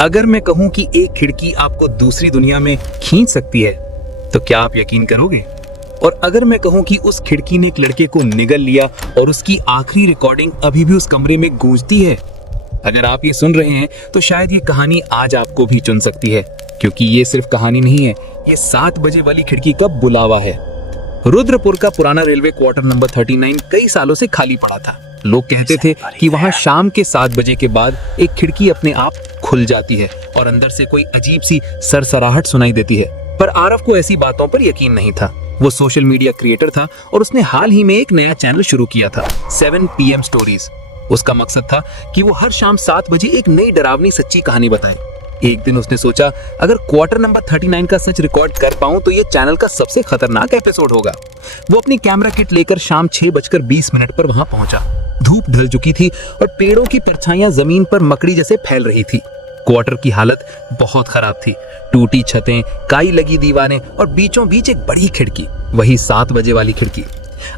अगर मैं कहूं कि एक खिड़की आपको दूसरी दुनिया में खींच सकती है, तो क्या आप यकीन करोगे? और अगर मैं कहूं कि उस खिड़की ने एक लड़के को निगल लिया और उसकी आखिरी रिकॉर्डिंग अभी भी उस कमरे में गूंजती है। अगर आप ये सुन रहे हैं तो शायद ये कहानी आज आपको भी चुन सकती है, क्योंकि ये सिर्फ कहानी नहीं है, ये 7 बजे वाली खिड़की का बुलावा है। रुद्रपुर का पुराना रेलवे क्वार्टर नंबर 39 कई सालों से खाली पड़ा था। लोग कहते थे कि वहां शाम के 7 बजे के बाद एक खिड़की अपने आप खुल जाती है और अंदर से कोई अजीब सी सरसराहट सुनाई देती है। पर आरव को ऐसी बातों पर यकीन नहीं था। वो सोशल मीडिया क्रिएटर था और उसने हाल ही में एक नया चैनल शुरू किया था, 7 PM स्टोरीज। उसका मकसद था कि वो हर शाम 7 बजे एक नई डरावनी सच्ची कहानी बताए। एक दिन उसने सोचा, अगर क्वार्टर नंबर 39 का सच रिकॉर्ड कर पाऊं तो ये चैनल का सबसे खतरनाक एपिसोड होगा। वो अपनी कैमरा किट लेकर शाम 6:20 पर वहां पहुंचा। धूप ढल चुकी थी और पेड़ों की परछाइयां जमीन पर मकड़ी जैसे फैल रही थी। क्वार्टर की हालत बहुत खराब थी। टूटी छतें, काई लगी दीवारें और बीचों बीच एक बड़ी खिड़की, वही 7 बजे वाली खिड़की।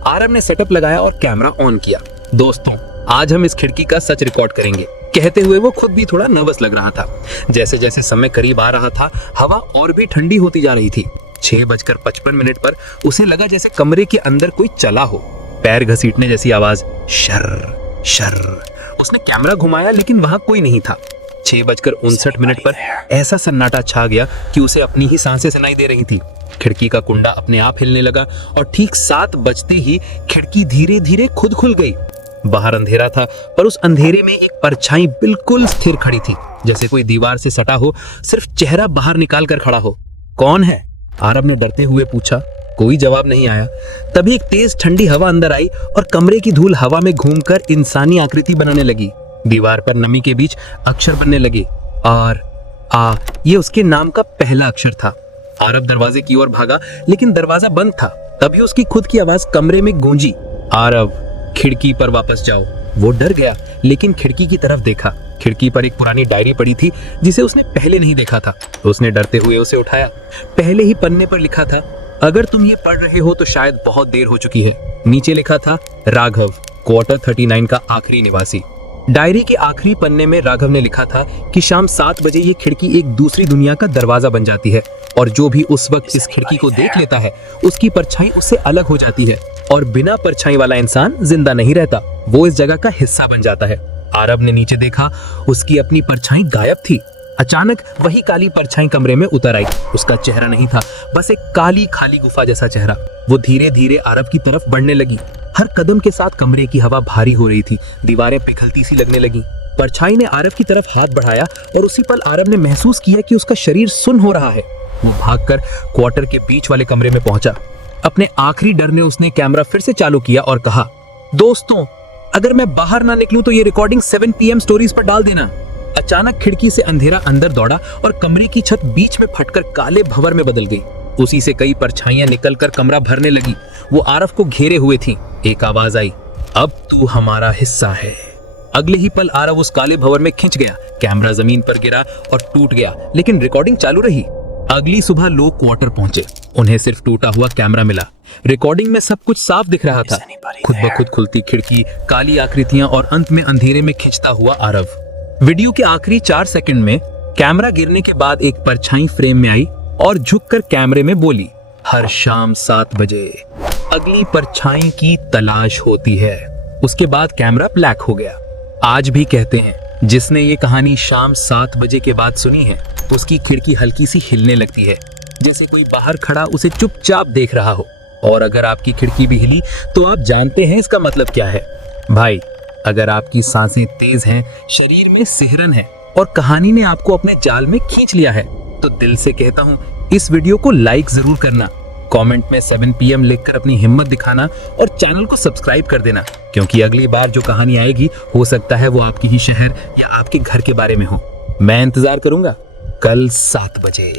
आरव ने सेटअप लगाया और कैमरा ऑन किया। दोस्तों, आज हम इस खिड़की का सच रिकॉर्ड करेंगे, कहते हुए वो खुद भी थोड़ा नर्वस लग रहा था। जैसे जैसे समय करीब आ रहा था, हवा और भी ठंडी होती जा रही थी। 6:55 पर उसे लगा जैसे कमरे के अंदर कोई चला हो। पैर घसीटने जैसी आवाज, शर शर। उसने कैमरा घुमाया लेकिन वहां कोई नहीं था। 6:59 पर ऐसा सन्नाटा छा गया कि उसे अपनी ही सांसें सुनाई दे रही थी। खिड़की का कुंडा अपने आप हिलने लगा और ठीक 7 बजते ही खिड़की धीरे धीरे खुद खुल गई। बाहर अंधेरा था, पर उस अंधेरे में एक परछाई बिल्कुल स्थिर खड़ी थी, जैसे कोई दीवार से सटा हो, सिर्फ चेहरा बाहर निकाल कर खड़ा हो। कौन है? आरव ने डरते हुए पूछा। कोई जवाब नहीं आया। तभी एक तेज ठंडी हवा अंदर आई और कमरे की धूल हवा में घूमकर इंसानी आकृति बनाने लगी। दीवार पर नमी के बीच अक्षर बनने लगे। आ ये उसके नाम का पहला अक्षर था। आरव दरवाजे की ओर भागा, लेकिन दरवाजा बंद था। तभी उसकी खुद की आवाज कमरे में गूंजी, आरव, खिड़की पर वापस जाओ। वो डर गया, लेकिन खिड़की की तरफ देखा। खिड़की पर एक पुरानी डायरी पड़ी थी जिसे उसने पहले नहीं देखा था। उसने डरते हुए उसे उठाया। पहले ही पन्ने पर लिखा था, अगर तुम ये पढ़ रहे हो तो शायद बहुत देर हो चुकी है। नीचे लिखा था, राघव, क्वार्टर 39 का आखिरी निवासी। डायरी के आखिरी पन्ने में राघव ने लिखा था कि शाम 7 बजे ये खिड़की एक दूसरी दुनिया का दरवाजा बन जाती है और जो भी उस वक्त इस खिड़की को देख लेता है उसकी परछाई उससे अलग हो जाती है और बिना परछाई वाला इंसान जिंदा नहीं रहता, वो इस जगह का हिस्सा बन जाता है। आरव ने नीचे देखा, उसकी अपनी परछाई गायब थी। अचानक वही काली परछाई कमरे में उतर आई। उसका चेहरा नहीं था, बस एक काली खाली गुफा जैसा चेहरा। वो धीरे धीरे आरव की तरफ बढ़ने लगी। हर कदम के साथ कमरे की हवा भारी हो रही थी। दीवारें पिघलती सी लगने लगी। परछाई ने आरव की तरफ हाथ बढ़ाया और उसी पल आरव ने महसूस किया कि उसका शरीर सुन्न हो रहा है। वो भागकर क्वार्टर के बीच वाले कमरे में पहुंचा। अपने आखिरी डर ने उसने कैमरा फिर से चालू किया और कहा, दोस्तों, अगर मैं बाहर ना निकलूं तो ये रिकॉर्डिंग 7 PM स्टोरीज पर डाल देना। अचानक खिड़की से अंधेरा अंदर दौड़ा और कमरे की छत बीच में फटकर काले भंवर में बदल गई। उसी से कई परछाइयां निकलकर कमरा भरने लगी। वो आरव को घेरे हुए थी। एक आवाज आई, अब तू हमारा हिस्सा है। अगले ही पल आरव उस काले भंवर में खिंच गया। कैमरा जमीन पर गिरा और टूट गया, लेकिन रिकॉर्डिंग चालू रही। अगली सुबह लोग क्वार्टर पहुंचे। उन्हें सिर्फ टूटा हुआ कैमरा मिला। रिकॉर्डिंग में सब कुछ साफ दिख रहा था। खुद ब खुद खुलती खिड़की, काली आकृतियां और अंत में अंधेरे में खिंचता हुआ आरव। वीडियो के आखिरी 4 सेकंड में कैमरा गिरने के बाद एक परछाई फ्रेम में आई और झुककर कैमरे में बोली, हर शाम 7 बजे अगली परछाई की तलाश होती है। उसके बाद कैमरा ब्लैक हो गया। आज भी कहते हैं, जिसने ये कहानी शाम 7 बजे के बाद सुनी है, उसकी खिड़की हल्की सी हिलने लगती है, जैसे कोई बाहर खड़ा उसे चुपचाप देख रहा हो। और अगर आपकी खिड़की भी हिली तो आप जानते हैं इसका मतलब क्या है। भाई, अगर आपकी सांसें तेज हैं, शरीर में सिहरन है और कहानी ने आपको अपने जाल में खींच लिया है, तो दिल से कहता हूं, इस वीडियो को लाइक जरूर करना, कमेंट में 7 PM लिखकर अपनी हिम्मत दिखाना और चैनल को सब्सक्राइब कर देना, क्योंकि अगली बार जो कहानी आएगी हो सकता है वो आपकी ही शहर या आपके घर के बारे में हो। मैं इंतजार करूंगा कल 7 बजे।